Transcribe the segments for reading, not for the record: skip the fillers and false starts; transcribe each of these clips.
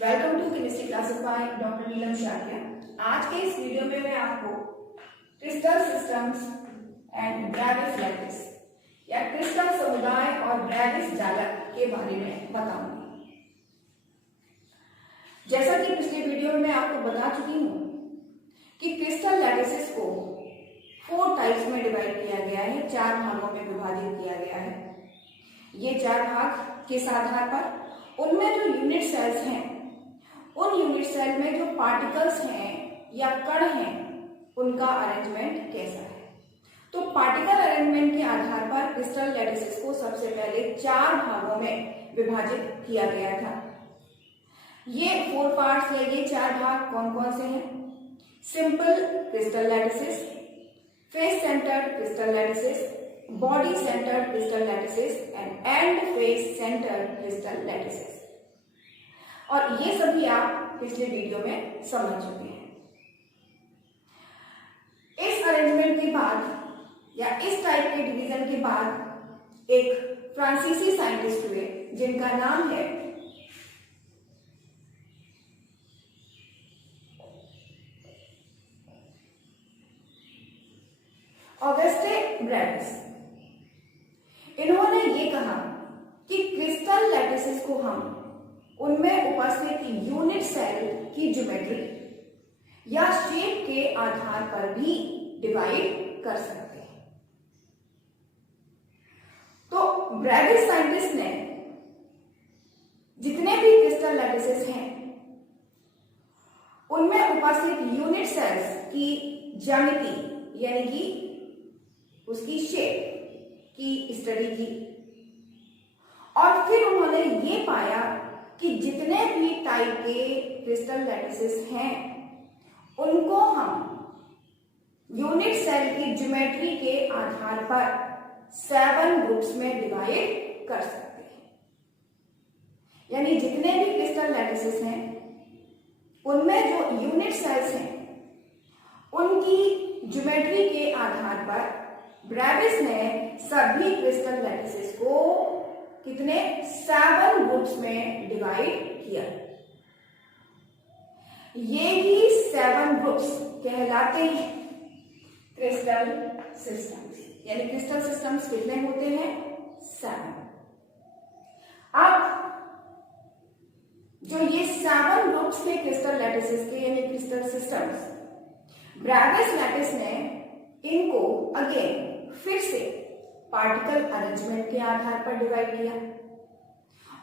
Welcome to chemistry classes by doctor Neelam Shakya. आज के इस वीडियो में मैं आपको crystal systems and Bravais lattice या क्रिस्टल समुदाय और ब्रेविस जालक के बारे में बताऊंगी। जैसा कि पिछले वीडियो में मैं आपको बता चुकी हूं कि क्रिस्टल लैटिसेस को 4 टाइप्स में डिवाइड किया गया है, 4 भागों में विभाजित किया गया है। ये 4 भाग किस आधार पर, उनमें जो यूनिट सेल्स हैं, उन यूनिट सेल में जो पार्टिकल्स हैं या कण हैं, उनका अरेंजमेंट कैसा है। तो पार्टिकल अरेंजमेंट के आधार पर क्रिस्टल लैटिसेस को सबसे पहले 4 भागों में विभाजित किया गया था। ये 4 पार्ट्स या ये 4 भाग कौन कौन से हैं? Simple crystal lattices, face centred crystal lattices, body centred crystal lattices and and face centred crystal lattices. और ये सभी आप पिछले वीडियो में समझ चुके हैं। इस अरेंजमेंट के बाद या इस टाइप के डिवीजन के बाद एक फ्रांसीसी साइंटिस्ट हुए जिनका नाम है ऑगस्टे ब्रेविस। इन्होंने ये कहा कि क्रिस्टल लैटिसेस को हम उनमें उपस्थित यूनिट सेल की ज्योमेट्री या शेप के आधार पर भी डिवाइड कर सकते हैं। तो ब्रेविस साइंटिस्ट ने जितने भी क्रिस्टल लैटिसेस हैं उनमें उपस्थित यूनिट सेल्स की ज्यामिति यानी कि उसकी शेप की स्टडी की और फिर उन्होंने ये पाया कि जितने भी टाइप के क्रिस्टल लैटिसेस हैं उनको हम यूनिट सेल की ज्योमेट्री के आधार पर 7 ग्रुप्स में डिवाइड कर सकते हैं। यानी जितने भी क्रिस्टल लैटिसेस हैं उनमें जो यूनिट सेल्स हैं उनकी ज्योमेट्री के आधार पर ब्रेविस ने सभी क्रिस्टल लैटिसेस को कितने 7 ग्रुप्स में डिवाइड किया। ये ही 7 ग्रुप्स कहलाते हैं क्रिस्टल सिस्टम्स। यानी क्रिस्टल सिस्टम्स कितने होते हैं? 7। अब जो ये 7 ग्रुप्स के क्रिस्टल लैटिसेस के यानी क्रिस्टल सिस्टम्स, ब्रेविस लैटिस ने इनको अगेन फिर से पार्टिकल अरेंजमेंट के आधार पर डिवाइड किया।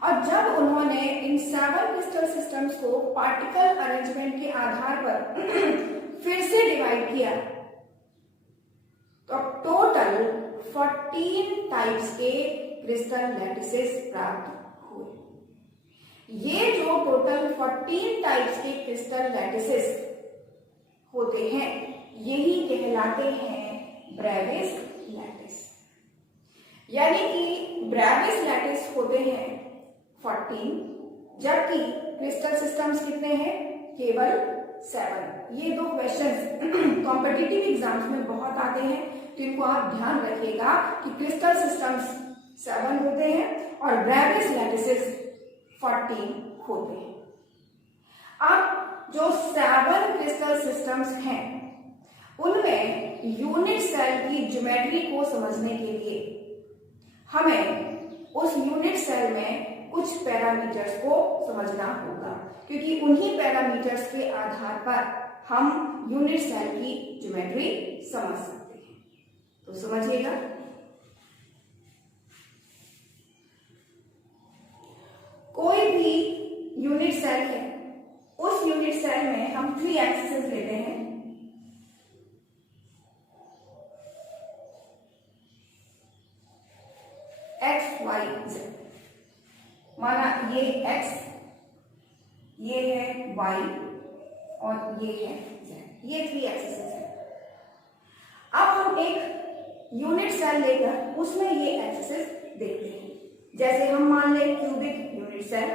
और जब उन्होंने इन 7 क्रिस्टल सिस्टम्स को पार्टिकल अरेंजमेंट के आधार पर फिर से डिवाइड किया तो टोटल 14 टाइप्स के क्रिस्टल लैटिसेस प्राप्त हुए। ये जो टोटल 14 टाइप्स के क्रिस्टल लैटिसेस होते हैं यही कहलाते हैं ब्रेविस लैटिस। यानी कि ब्रेविस लैटिस होते हैं 14 जबकि क्रिस्टल सिस्टम्स कितने हैं? केवल 7। ये 2 क्वेश्चंस कॉम्पिटिटिव एग्जाम्स में बहुत आते हैं, तो इनको आप ध्यान रखिएगा कि क्रिस्टल सिस्टम्स 7 होते हैं और ब्रेविस लैटिसेस 14 होते हैं। अब जो 7 क्रिस्टल सिस्टम्स हैं उनमें यूनिट सेल की ज्योमेट्री को समझने के लिए हमें उस यूनिट सेल में कुछ पैरामीटर्स को समझना होगा, क्योंकि उन्हीं पैरामीटर्स के आधार पर हम यूनिट सेल की ज्योमेट्री समझ सकते हैं। तो समझिएगा। कोई भी यूनिट सेल है, उस यूनिट सेल में हम 3 एक्सिस लेते हैं। X y z. माना ये एक्स, ये है वाई और ये है जेड। ये 3 एक्सिस है। अब हम एक यूनिट सेल लेकर उसमें ये एक्सिस देखते हैं। जैसे हम मान लें क्यूबिक यूनिट सेल,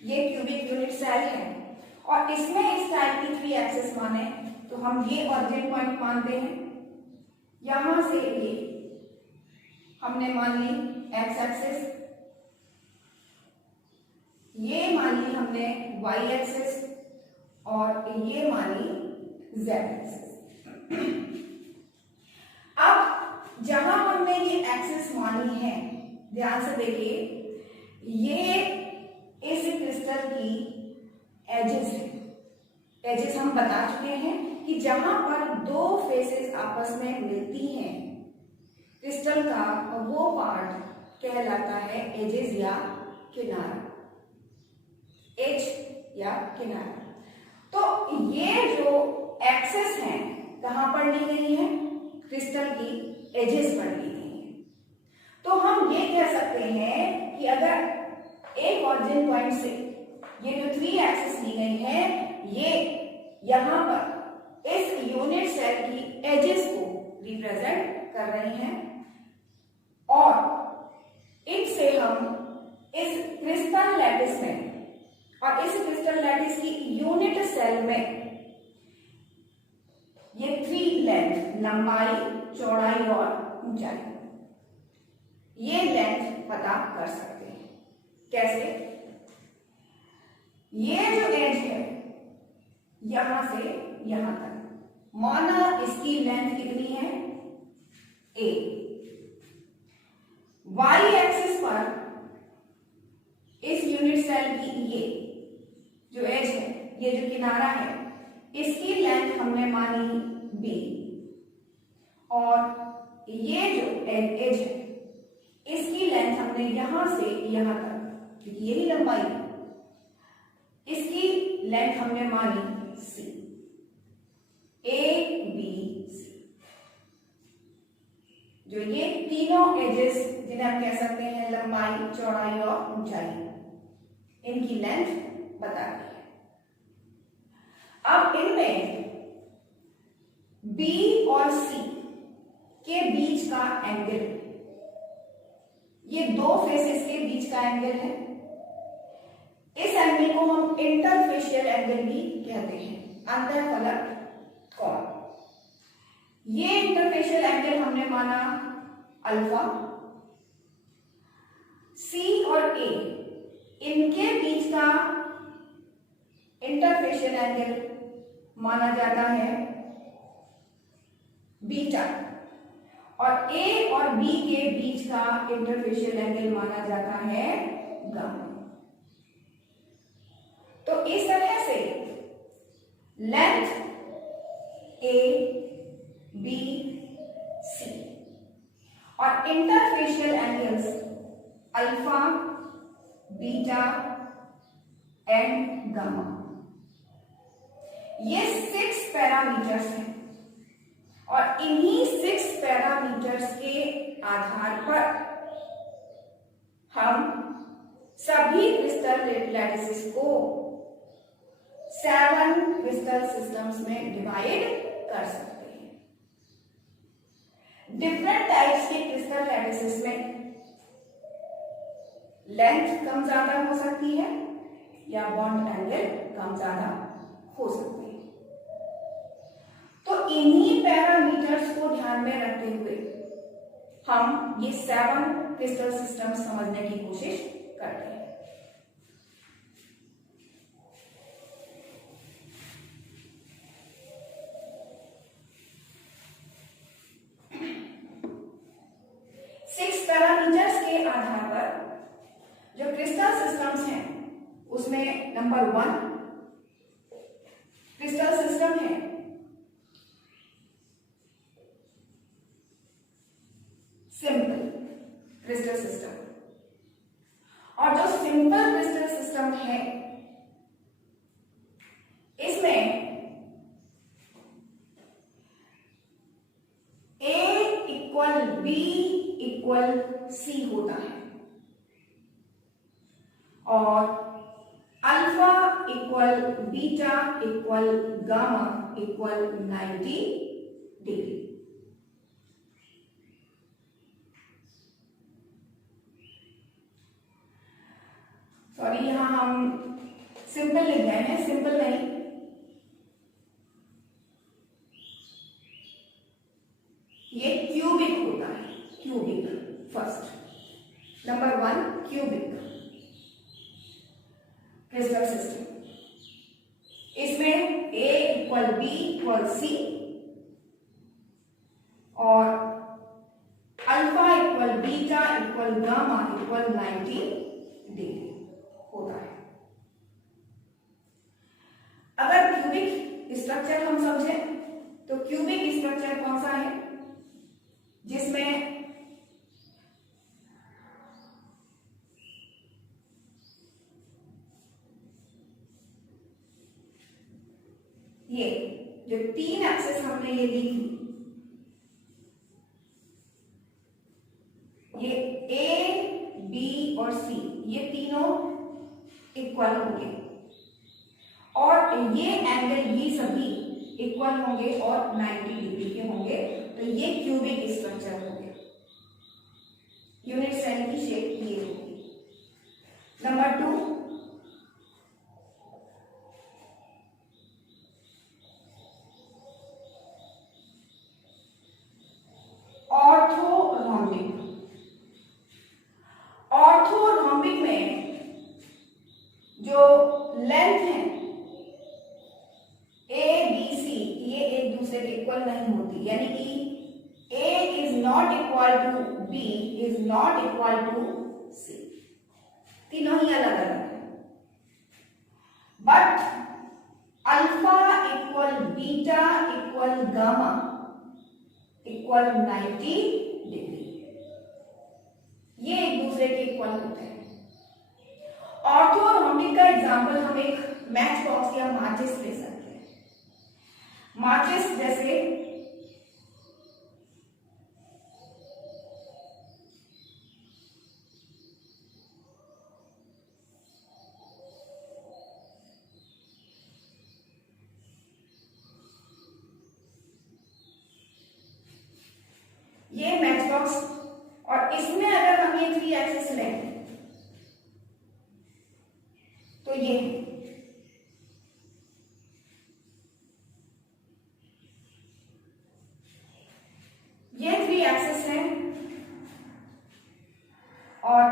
ये क्यूबिक यूनिट सेल है और इसमें इस टाइप की 3 एक्सिस माने तो हम ये ऑरिजिन पॉइंट मानते हैं। यहां से ये हमने मान ली एक्स एक्सिस, ये मान ली हमने वाई एक्सिस और ये मानी जेड एक्सिस। अब जहां हमने ये एक्सिस मानी है, ध्यान से देखिए, ये इस क्रिस्टल की एजेस है। एजेस हम बता चुके हैं कि जहां पर दो फेसेस आपस में मिलती हैं क्रिस्टल का, वो पार्ट कहलाता है एजेस या किनारा, एज या किनारा। तो ये जो एक्सेस है कहां पर ली गई है, क्रिस्टल की एजेस पर ली गई है। तो हम ये कह सकते हैं कि अगर एक ऑरिजिन पॉइंट से ये जो 3 एक्सिस ली गई है, ये यहां पर इस यूनिट सेल की एजेस को रिप्रेजेंट कर रही हैं और इनसे हम इस क्रिस्टल लैटिस में और इस क्रिस्टल लैटिस की यूनिट सेल में ये 3 लेंथ, लंबाई, चौड़ाई और ऊंचाई, ये लेंथ पता कर सकते हैं। कैसे? ये जो एज है यहां से यहां तक, माना इसकी लेंथ कितनी है, ए। वाई एक्सिस पर इस यूनिट सेल की ये जो एज है, ये जो किनारा है, इसकी लेंथ हमने मानी बी और ये जो एज है इसकी लेंथ हमने यहां से यहां तक, क्योंकि यही लंबाई है, इसकी लेंथ हमने मानी सी, ए बी सी। जो ये तीनों एजेस जिन्हें हम कह सकते हैं लंबाई, चौड़ाई और ऊंचाई, इनकी लेंथ बताती है। अब इनमें बी और सी के बीच का एंगल, ये दो फेसेस के बीच का एंगल है, इस एंगल को हम इंटरफेशियल एंगल भी कहते हैं, अंतःफलक कोण। ये इंटरफेशियल एंगल हमने माना अल्फा। सी और ए, इनके बीच का इंटरफेशियल एंगल माना जाता है बीटा और ए और बी के बीच का इंटरफेशियल एंगल माना जाता है गामा। तो इस तरह से लेंथ ए बी सी और interfacial angles alpha, beta and gamma, ये 6 पैरामीटर्स हैं और इन्हीं 6 पैरामीटर्स के आधार पर हम सभी क्रिस्टल लैटिसेस को 7 क्रिस्टल सिस्टम्स में डिवाइड कर सकते हैं। डिफरेंट टाइप्स के क्रिस्टल लैटिसेस में लेंथ कम ज्यादा हो सकती है या बॉन्ड एंगल कम ज्यादा हो सकते हैं। तो इन्हीं पैरामीटर्स को ध्यान में रखते हुए हम ये 7 क्रिस्टल सिस्टम समझने की कोशिश करते हैं। पैरामीटर्स के आधार पर जो क्रिस्टल सिस्टम्स हैं उसमें नंबर 1 क्रिस्टल सिस्टम है सिंपल क्रिस्टल सिस्टम, और जो सिंपल क्रिस्टल सिस्टम है इसमें A equal B equal C होता है और alpha equal beta equal gamma equal 90 degree. Sorry, यहां हम सिंपल लिख गए हैं, सिंपल नहीं, क्रिस्टल सिस्टम। इसमें A equal B equal C और alpha equal beta equal gamma equal 90 degree होता है। अगर क्यूबिक स्ट्रक्चर हम समझें तो क्यूबिक स्ट्रक्चर कौन सा है, जिसमें ये जो तीन एक्सेस हमने ये ली थी, ये ए बी और सी, ये तीनों इक्वल होंगे और ये एंगल ये सभी इक्वल होंगे और 90 डिग्री के होंगे, तो ये क्यूबिक स्ट्रक्चर हो गया। यूनिट सेल की शेप ये होगी। Number 2, orthorhombic. ऑर्थोरोम्बिक में जो लेंथ है ए बी सी, ये एक दूसरे के इक्वल नहीं होती, यानी कि A is not equal to B is not equal to C, तीनों ही अलग अलग है। But alpha equal beta equal gamma equal 90 degree, ये एक दूसरे के इक्वल होते हैं। ऑर्थोरोम्बिक का एग्जांपल हम एक मैच बॉक्स या माचिस ले सकते हैं। माचिस जैसे ये मैच बॉक्स, और इसमें अगर हम ये 3 एक्सिस लें तो ये 3 एक्सिस हैं और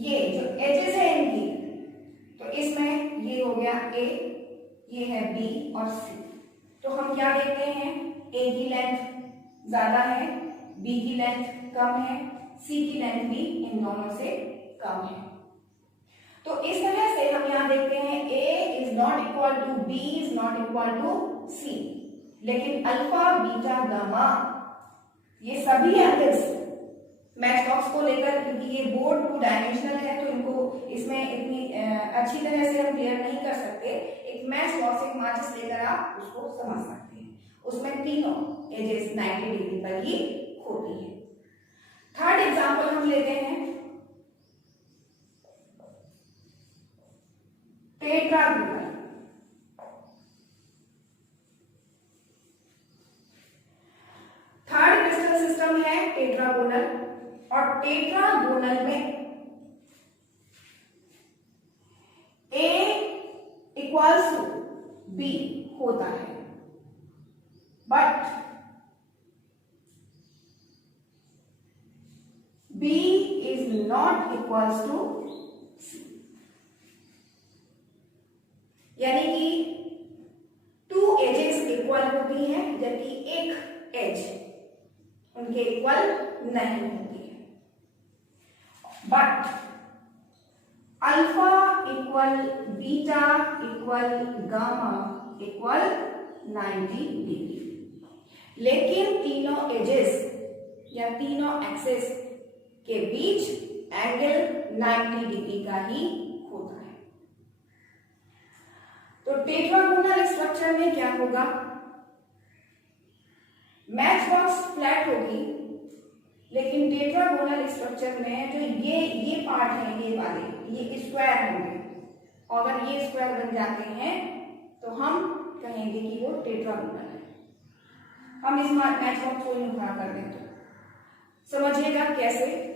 ये जो एजेस है इनकी, तो इसमें ये हो गया ए, ये है बी और सी। तो हम क्या देखते हैं, ए की लेंथ ज्यादा है, बी की लेंथ कम है, सी की लेंथ भी इन दोनों से कम है। तो इस तरह से हम यहां देखते हैं A is not equal to B is not equal to C, लेकिन अल्फा बीटा गामा ये सभी एंगल्स मैच बॉक्स को लेकर, क्योंकि ये बोर्ड 2 डायमेंशनल है तो इनको इसमें इतनी अच्छी तरह से हम क्लियर नहीं कर सकते। एक मैच बॉक्स, एक माचिस लेकर आप उसको समझ सकते हैं। उसमें तीनों एजेस 90 डिग्री पर ही होती है। थर्ड एग्जांपल हम लेते हैं टेट्रागोनल। थर्ड क्रिस्टल सिस्टम है टेट्रागोनल, और टेट्रागोनल में A इक्वल्स टू B होता है, but B is not equals to C, यानी कि 2 एजेस इक्वल होती हैं जबकि एक एज उनके इक्वल नहीं होती है। But alpha equal beta equal gamma equal 90 degree, लेकिन तीनों एजेस या तीनों एक्सेस के बीच एंगल 90 डिग्री का ही होता है। तो टेट्रागोनल स्ट्रक्चर में क्या होगा, मैच बॉक्स फ्लैट होगी, लेकिन टेट्रागोनल स्ट्रक्चर में जो ये पार्ट है, ये वाले ये स्क्वायर होंगे, और अगर ये स्क्वायर बन जाते हैं तो हम कहेंगे कि वो टेट्रागोनल है। हम इस मैच बॉक्स को उठा कर दें तो समझिएगा कैसे।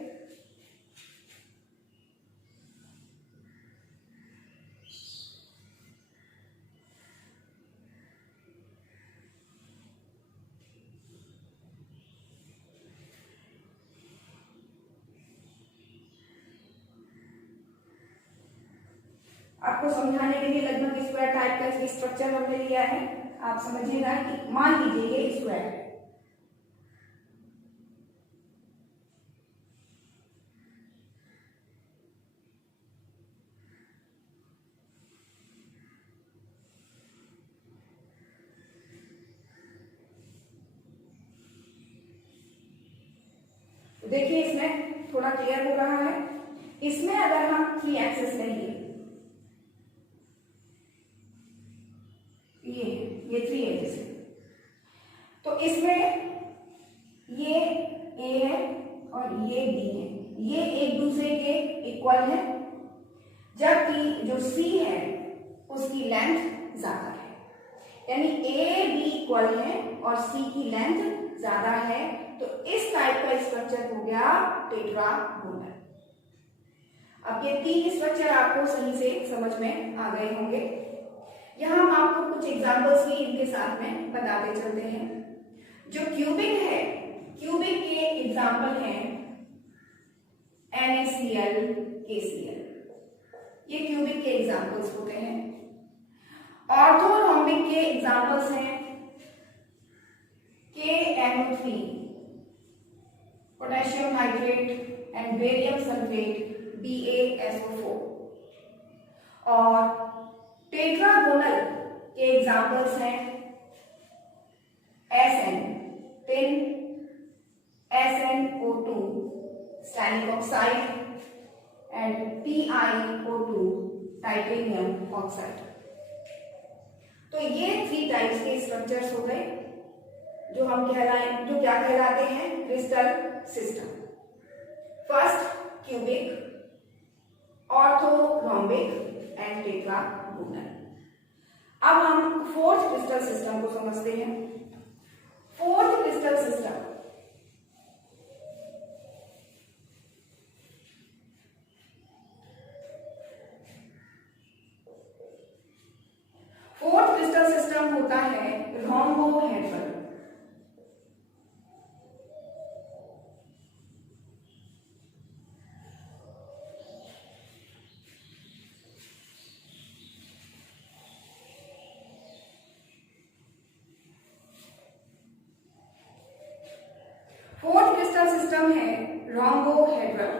आपको समझाने के लिए लगभग स्क्वायर टाइप का स्ट्रक्चर हमने लिया है। आप समझिएगा कि मान लीजिए ये स्क्वायर है, तो देखिए इसमें थोड़ा क्लियर हो रहा है। इसमें अगर हम 3 एक्सेस लेंगे, ये 3 एजेस है, तो इसमें ये A है और ये B है, ये एक दूसरे के इक्वल है, जबकि जो C है उसकी लेंथ ज्यादा है, यानी A B इक्वल है और C की लेंथ ज्यादा है। तो इस टाइप का स्ट्रक्चर हो गया टेट्रागोनल। अब ये 3 स्ट्रक्चर आपको सही से समझ में आ गए होंगे। यहां हम आपको कुछ एग्जांपल्स भी इनके साथ में बताते चलते हैं। जो क्यूबिक है, क्यूबिक के एग्जांपल हैं NaCl, KCl, ये क्यूबिक के एग्जांपल्स होते हैं। ऑर्थोरोम्बिक के एग्जांपल्स हैं KNO3, potassium nitrate and barium sulphate, BaSO4। और टेट्रागोनल के एग्जांपल्स हैं SN, tin, SnO2, stannic oxide and TiO2, titanium oxide. तो ये 3 टाइप्स के स्ट्रक्चर्स हो गए जो जो क्या कहलाते हैं crystal system. First cubic, orthorhombic and tetragonal. अब हम फोर्थ क्रिस्टल सिस्टम को समझते हैं। फोर्थ क्रिस्टल सिस्टम होता है रोम्बोहेड्रल। फोर्थ क्रिस्टल सिस्टम है रोम्बोहेड्रल।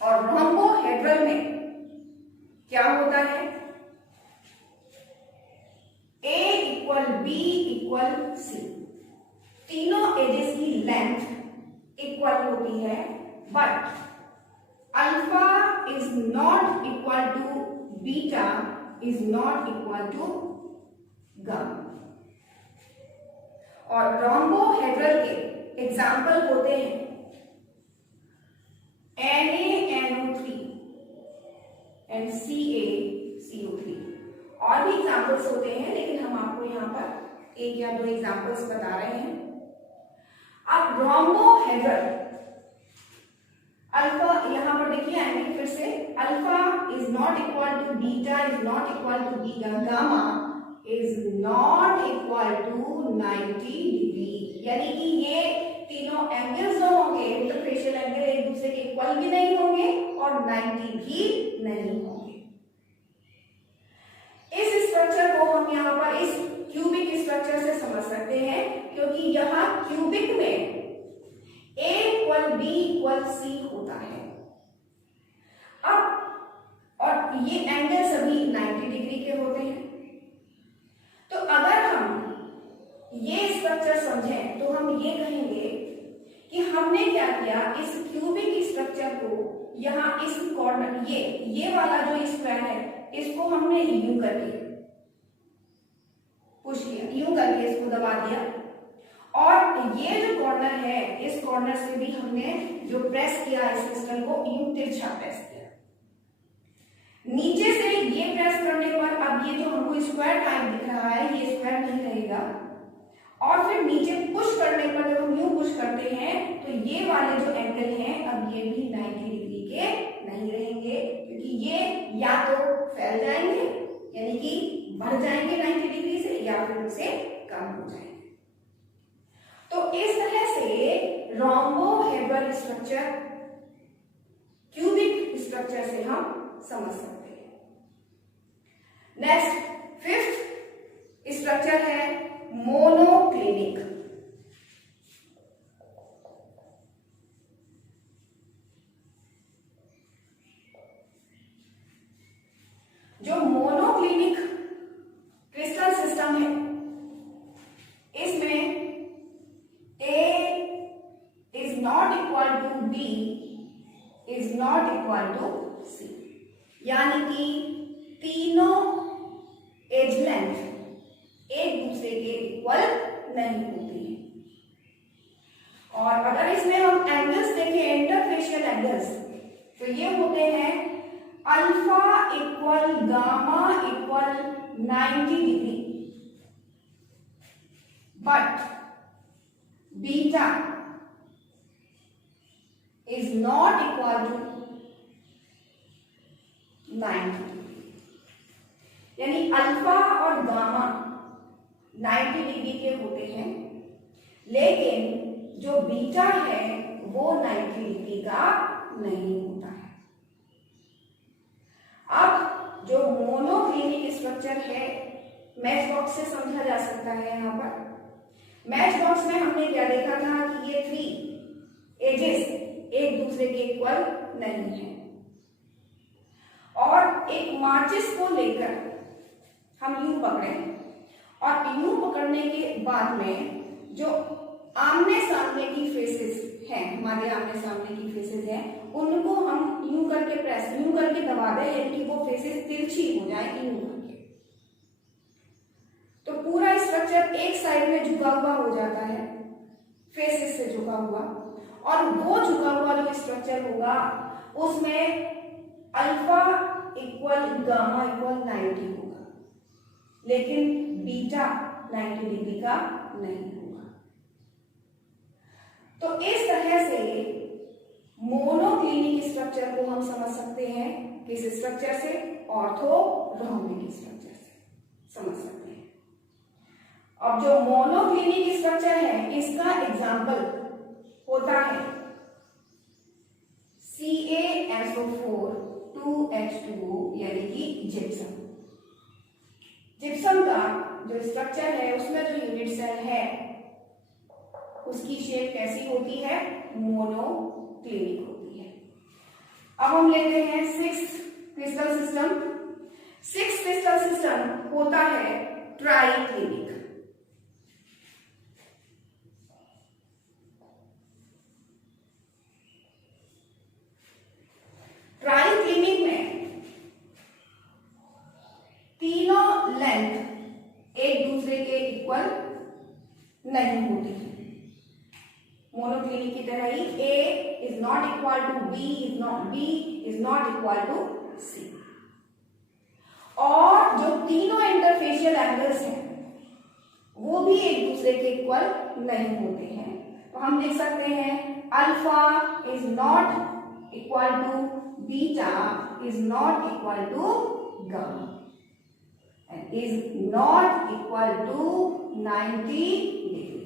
और रोम्बोहेड्रल में क्या होता है, A equal B equal C, तीनों एजेस की लेंथ इक्वल होती है, but alpha is not equal to beta is not equal to gamma. और रोम्बोहेड्रल के एग्जाम्पल होते हैं NaNO3 एंड CaCO3। और भी एग्जाम्पल्स होते हैं, लेकिन हम आपको यहाँ पर 1 या 2 एग्जाम्पल्स बता रहे हैं। अब रोम्बोहेड्रल अल्फा, यहां पर देखिए आएंगे फिर से, alpha is not equal to beta is not equal to beta, gamma is not equal to 90 degree. यानी कि ये तीनों एंगल्स जो होंगे, इंटरफेशियल एंगल एक दूसरे के इक्वल भी नहीं होंगे और 90 भी नहीं होंगे। इस स्ट्रक्चर को हम यहाँ पर इस क्यूबिक स्ट्रक्चर से समझ सकते हैं, क्योंकि यहाँ क्यूबिक में A equal B equal C होता है। अब और ये एंगल सभी 90 डिग्री के होते हैं। तो अगर हम ये स्ट्रक्चर समझें तो हम ये कहेंगे कि हमने क्या किया, इस क्यूबिक स्ट्रक्चर को यहाँ इस कॉर्नर, ये वाला जो स्क्वायर है इसको हमने यूं करके पुश किया, यूं करके इसको दबा दिया, और ये जो कॉर्नर है इस कॉर्नर से भी हमने जो प्रेस किया इस क्रिस्टल को यूं तिरछा प्रेस किया। नीचे से ये प्रेस करने पर अब ये जो हमको स्क्वायर टाइप दिख रहा है ये स्क्वायर नहीं रहेगा, और फिर नीचे पुश करने पर जब हम यूं पुश करते हैं तो ये वाले जो एंगल हैं अब ये भी 90 डिग्री के नहीं रहेंगे, क्योंकि ये या तो फैल जाएंगे यानी कि बढ़ जाएंगे 90 डिग्री से, या फिर उससे कम हो जाएंगे। तो इस तरह से रोम्बोहेड्रल स्ट्रक्चर क्यूबिक स्ट्रक्चर से हम समझ सकते हैं। इक्वल टू सी, यानी कि तीनों एज लेंथ एक दूसरे के इक्वल नहीं होती है। और अगर इसमें हम एंगल्स देखें, इंटरफेशियल एंगल्स, तो ये होते हैं alpha equal gamma equal 90 degree, but beta is not equal to 90 degree. यानी अल्फा और गामा 90 डिग्री के होते हैं, लेकिन जो बीटा है वो 90 डिग्री का नहीं होता है। अब जो मोनोक्लिनिक स्ट्रक्चर है मैच बॉक्स से समझा जा सकता है। यहाँ पर मैच बॉक्स में हमने क्या देखा था कि ये 3 एजेस एक दूसरे के इक्वल नहीं है, और एक माचिस को लेकर हम यूं पकड़े, और यूं पकड़ने के बाद में जो आमने सामने की फेसेस हैं, हमारे आमने सामने की फेसेस हैं, उनको हम यूं करके प्रेस, यूं करके दबा दें, यानी कि वो फेसेस तिरछी हो जाए यूं करके, तो पूरा स्ट्रक्चर एक साइड में झुका हुआ हो जाता है, फेसेस से झुका हुआ, और वो झुका हुआ जो स्ट्रक्चर होगा उसमें अल्फा इक्वल गामा इक्वल 90 होगा, लेकिन बीटा 90 डिग्री का नहीं होगा। तो इस तरह से मोनोक्लिनिक स्ट्रक्चर को हम समझ सकते हैं किस स्ट्रक्चर से, ऑर्थोरोम्बिक स्ट्रक्चर से समझ सकते हैं। अब जो मोनोक्लिनिक स्ट्रक्चर है इसका एग्जाम्पल होता है CaSO4 2H2O, यानी कि जिप्सम। जिप्सम का जो स्ट्रक्चर है उसमें जो यूनिट सेल है उसकी शेप कैसी होती है, मोनोक्लिनिक होती है। अब हम लेते हैं 6 क्रिस्टल सिस्टम। 6 क्रिस्टल सिस्टम होता है ट्राइक्लिनिक। ट्राइक्लिनिक में तीनों लेंथ एक दूसरे के इक्वल नहीं होती है। मोनोक्लिनिक की तरह ही A is not equal to B is not equal to C। और जो तीनों इंटरफेशियल एंगल्स हैं वो भी एक दूसरे के इक्वल नहीं होते हैं। तो हम लिख सकते हैं alpha is not equal to beta is not equal to gamma and is not equal to 90 degree.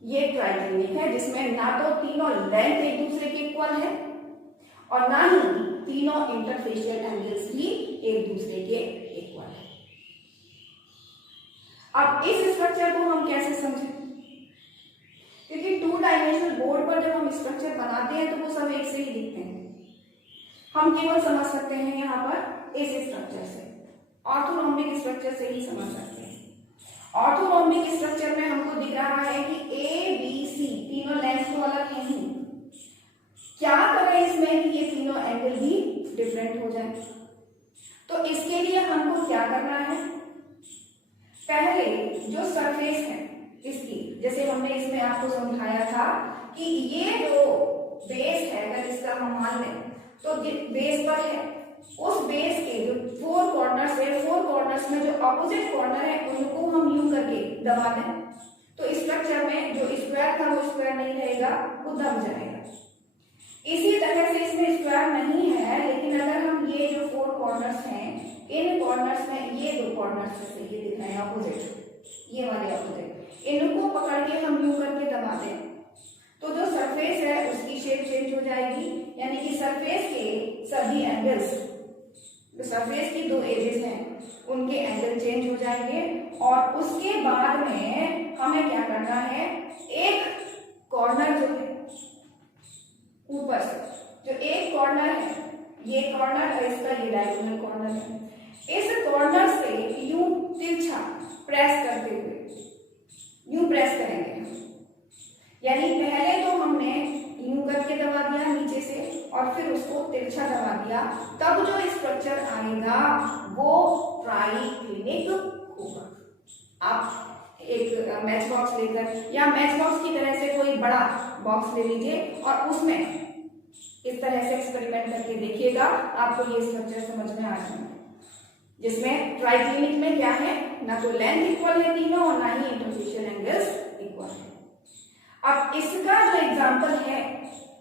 ये ट्राइक्लिनिक है जिसमें ना तो तीनों लेंथ एक दूसरे के इक्वल है और ना ही तीनों इंटरफेशियल एंगल्स भी एक दूसरे के इक्वल है। अब इस स्ट्रक्चर को हम कैसे समझें, क्योंकि 2 डायमेंशनल बोर्ड पर जब हम स्ट्रक्चर बनाते हैं तो वो सब एक से ही दिखते हैं। हम केवल समझ सकते हैं यहाँ पर इस स्ट्रक्चर से, ऑर्थोरोम्बिक स्ट्रक्चर से ही समझ सकते हैं। ऑर्थोरोम्बिक स्ट्रक्चर में हमको दिख रहा है कि A B C तीनों लेंथ तो अलग है ही, क्या करें इसमें कि ये तीनों एंगल भी डिफरेंट हो जाए। तो इसके लिए हमको क्या करना है, पहले जो सरफेस है इसकी, जैसे हमने इसमें आपको समझाया था कि ये जो बेस है अगर इसका हम मान लें तो बेस पर है, उस बेस के जो 4 कॉर्नर्स है, 4 कॉर्नर्स में जो अपोजिट कॉर्नर है उनको हम यूं करके दबा दें तो स्ट्रक्चर में जो स्क्वायर था वो स्क्वायर नहीं रहेगा, वो दब जाएगा। इसी तरह से इसमें स्क्वायर नहीं है, लेकिन अगर हम ये जो 4 कॉर्नर्स हैं इन कॉर्नर्स में ये 2 कॉर्नर्स से ये दिख रहे हैं अपोजिट, ये वाले अपोजिट, इनको पकड़ के हम यूं करके दबा दें तो जो सरफेस है उसकी शेप चेंज हो जाएगी, यानी कि सरफेस के सभी एंगल्स, जो सरफेस की 2 एजेस हैं उनके एंगल चेंज हो जाएंगे। और उसके बाद में हमें क्या करना है, एक कॉर्नर जो है ऊपर से, जो एक कॉर्नर है ये कॉर्नर और इसका ये डायगोनल कॉर्नर है, इस कॉर्नर से यूं तिरछा प्रेस करते हुए यूं प्रेस करेंगे। यानी पहले तो हमने यूं करके दबा दिया नीचे से और फिर उसको तिरछा दबा दिया, तब जो स्ट्रक्चर आएगा वो ट्राइक्लिनिक होगा। आप एक मैच बॉक्स लेकर या मैच बॉक्स की तरह से कोई बड़ा बॉक्स ले लीजिए और उसमें इस तरह से एक्सपेरिमेंट करके देखिएगा, आपको ये स्ट्रक्चर समझ में आ जाएगा, जिसमें ट्राइक्लिनिक में क्या है, ना तो लेंथ इक्वल है तीनों और ना ही इंटरफेशियल एंगल्स इक्वल है। अब इसका जो एग्जांपल है,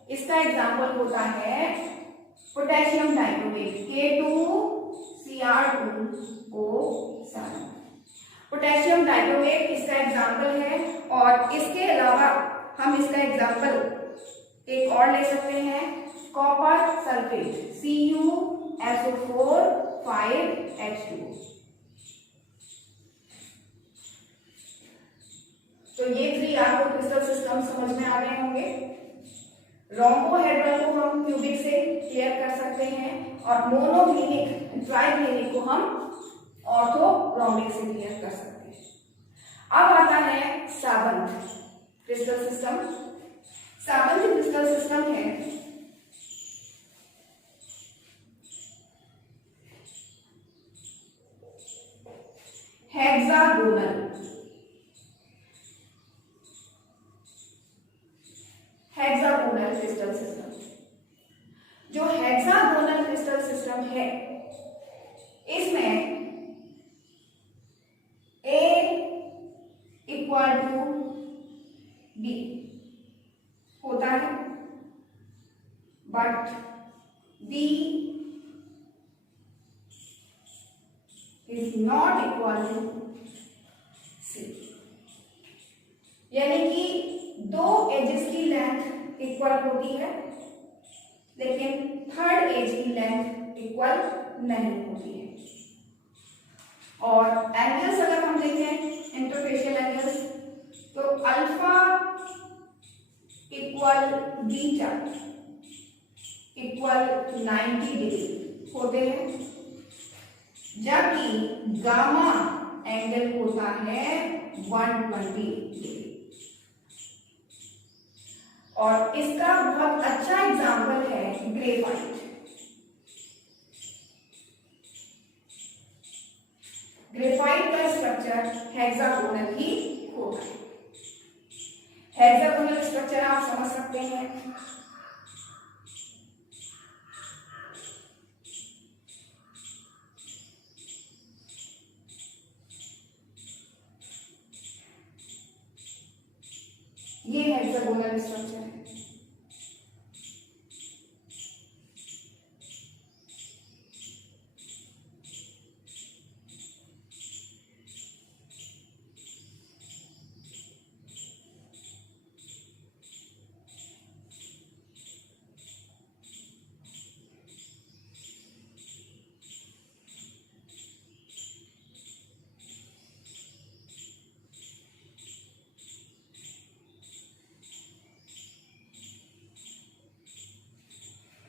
इसका एग्जांपल होता है potassium dichromate K2Cr2O7। Potassium dichromate इसका एग्जांपल है और इसके अलावा हम इसका एग्जांपल एक और ले सकते हैं, कॉपर सल्फेट CuSO4 5H2O। तो ये 3 आपको क्रिस्टल सिस्टम समझ में आ गए होंगे। रोम्बोहेड्रल को हम क्यूबिक से क्लियर कर सकते हैं और मोनोक्लिनिक ट्राइक्लिनिक को हम ऑर्थोरोम्बिक से क्लियर कर सकते हैं। अब आता है साबंत क्रिस्टल सिस्टम। साबंत क्रिस्टल सिस्टम है हेक्सागोनल क्रिस्टल सिस्टम। जो हेक्सागोनल क्रिस्टल सिस्टम है इसमें A इक्वल टू B होता है, but B is not equal to C। यानी कि दो एजेस की लेंथ इक्वल होती है लेकिन थर्ड एज की लेंथ इक्वल नहीं होती है। और एंगल्स अगर हम देखें इंटरफेशियल एंगल्स, तो alpha equal beta equal 90 degree होते हैं, जबकि गामा एंगल होता है 120 डिग्री। और इसका बहुत अच्छा एग्जाम्पल है ग्रेफाइट। ग्रेफाइट का स्ट्रक्चर हेक्सागोनल ही होगा। हेक्सागोनल स्ट्रक्चर आप समझ सकते हैं। ये हेक्सागोनल स्ट्रक्चर है।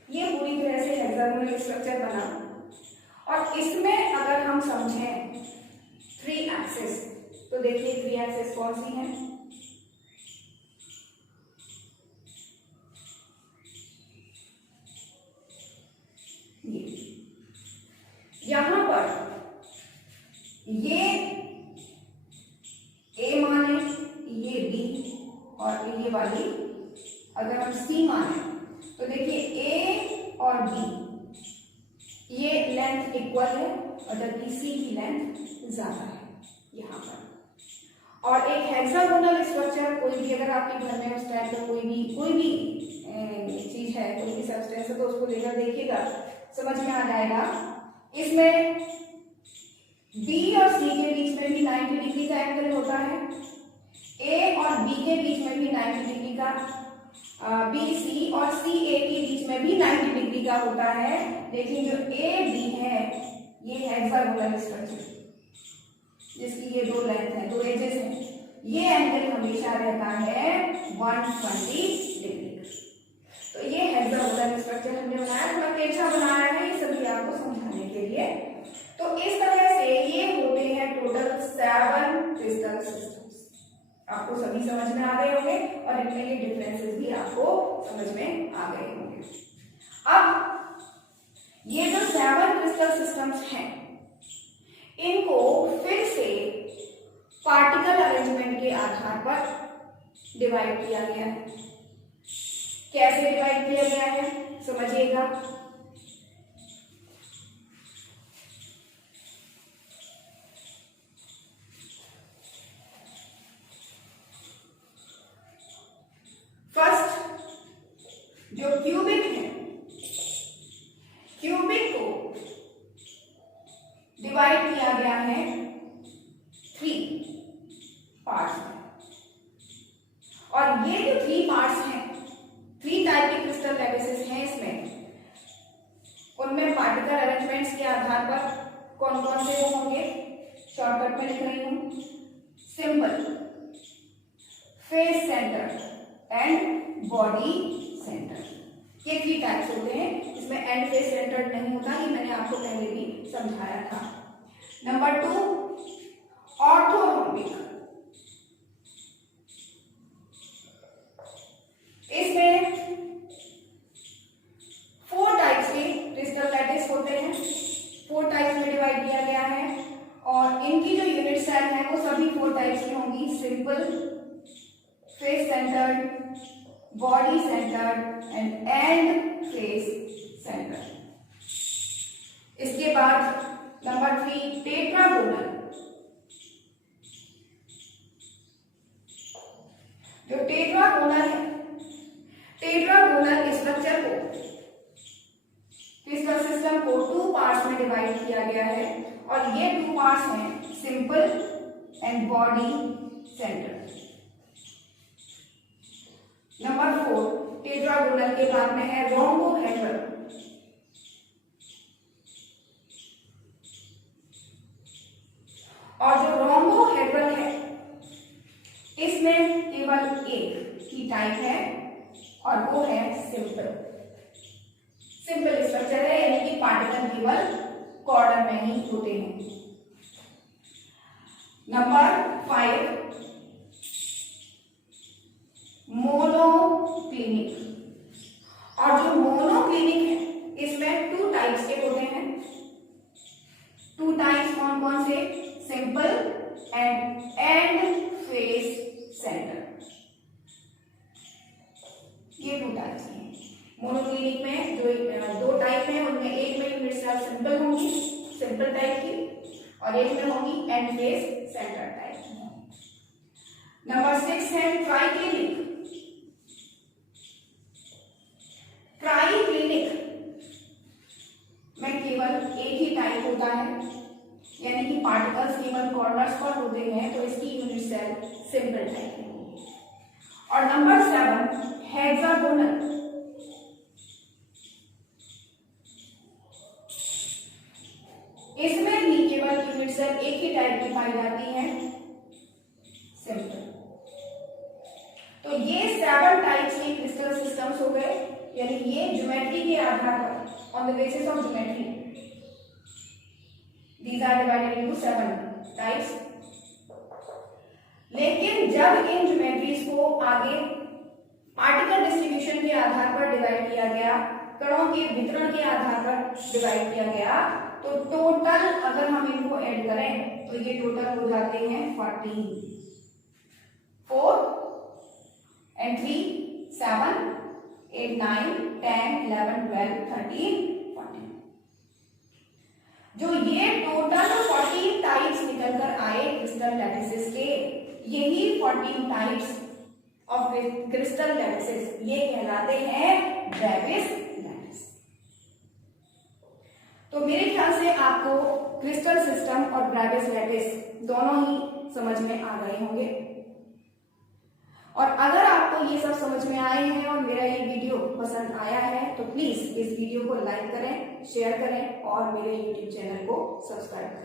ये पूरी तरह से हेक्सागोनल स्ट्रक्चर बना और इसमें अगर हम समझें 3 एक्सिस, तो देखिए 3 एक्सिस कौन सी हैं? यहां पर ये A माने, ये B और ये वाली अगर हम C माने, तो देखिए A और B ये लेंथ इक्वल है और जबकि C की लेंथ ज्यादा है यहाँ पर। और एक हेक्सागोनल स्ट्रक्चर कोई भी अगर आपके घर में उस टाइप का कोई भी चीज है, कोई भी सब्सटेंस है, तो उसको लेकर देखिएगा, समझ में आ जाएगा। इसमें B और C के बीच में भी 90 डिग्री का एंगल होता है, A और B के बीच में भी 90 डिग्री का, BC और CA के बीच में भी 90 डिग्री का होता है। लेकिन जो AB है ये हेक्सागोनल स्ट्रक्चर, जिसकी ये 2 लेंथ है, 2 एजेस हैं, ये एंगल हमेशा रहता है 120 डिग्री। तो ये हेक्सागोनल स्ट्रक्चर हमने बनाया, थोड़ा तिरछा बनाया है, ये सभी आपको समझाने के लिए। तो इस तरह से ये होते हैं टोटल 7 क्रिस्टल सिस्टम्स। आपको सभी समझ में आ गए होंगे और इनमें ये डिफरेंसेस भी आपको समझ में आ गए होंगे। अब ये जो 7 क्रिस्टल सिस्टम्स हैं इनको फिर से पार्टिकल अरेंजमेंट के आधार पर डिवाइड किया गया है। कैसे डिवाइड किया गया है समझिएगा। फर्स्ट जो क्यूबिक है, क्यूबिक को डिवाइड किया गया है 3 पार्ट्स में। और ये जो 3 पार्ट्स हैं, 3 टाइप के क्रिस्टल लैटिसेस हैं इसमें, उनमें पार्टिकल अरेंजमेंट्स के आधार पर कौन कौन से वो होंगे, शॉर्टकट में लिख रही हूं। Simple, face centre and body centre, ये 3 टाइप्स होते हैं। इसमें एंड फेस सेंटर नहीं होता, ये मैंने आपको पहले भी समझाया था। नंबर 2 ऑर्थोरोम्बिक, इसमें 4 टाइप्स के क्रिस्टल लैटिस होते हैं, 4 टाइप्स में डिवाइड किया गया है और इनकी जो यूनिट सेल है वो सभी 4 टाइप्स की होंगी। Simple, face centred, body centred and face centre. इसके बाद नंबर 3 टेट्रागोनल, जो टेट्रागोनल है, टेट्रागोनल स्ट्रक्चर को, क्रिस्टल सिस्टम को 2 पार्ट्स में डिवाइड किया गया है और ये 2 पार्ट्स हैं simple and body centre. Number 4 tetragonal के बाद में है रोम्बोहेड्रल, और जो रोम्बोहेड्रल है इसमें केवल एक ही टाइप है और वो है सिंपल। सिंपल स्ट्रक्चर है, यानी कि पार्टिकल केवल कॉर्डर में ही होते हैं। नंबर 5 मोनोक्लिनिक, और जो मोनोक्लिनिक है इसमें 2 टाइप्स के होते हैं। 2 टाइप्स कौन कौन से, सिंपल एंड फेस सेंटर, ये 2 टाइप्स हैं। मोनोक्लिनिक में जो 2 टाइप है उनमें एक में यूनिट सेल सिंपल होंगी, सिंपल टाइप की, और एक में होंगी एंड फेस सेंटर टाइप की। नंबर 6 है ट्राइक्लिनिक। ट्राइक्लिनिक में केवल एक ही टाइप होता है, यानी कि पार्टिकल्स केवल कॉर्नर्स पर होते हैं, तो इसकी यूनिट सेल सिंपल टाइप की होगी। और नंबर 7 हेक्सागोनल, इसमें भी केवल यूनिट सेल एक ही टाइप की पाई जाती है, सिंपल। तो ये 7 टाइप्स के क्रिस्टल सिस्टम्स हो गए, यानी ये ज्योमेट्री के आधार पर, on the basis of geometry, these are divided into 7 types। लेकिन जब इन ज्योमेट्रीज को आगे पार्टिकल डिस्ट्रीब्यूशन के आधार पर डिवाइड किया गया, कणों के वितरण के आधार पर डिवाइड किया गया, तो टोटल अगर हम इनको ऐड करें तो ये टोटल हो जाते हैं 14। 4 and 3 7 8 9 10 11 12 13 14। जो ये टोटल 14 टाइप्स निकल कर आए क्रिस्टल लैटिसेस के, यही 14 टाइप्स ऑफ क्रिस्टल लैटिसेस ये कहलाते हैं ब्रेविस लैटिस। तो मेरे ख्याल से आपको क्रिस्टल सिस्टम और ब्रेविस लैटिस दोनों ही समझ में आ गए होंगे। और अगर आपको ये सब समझ में आए हैं और मेरा ये वीडियो पसंद आया है तो प्लीज इस वीडियो को लाइक करें, शेयर करें और मेरे YouTube चैनल को सब्सक्राइब करें।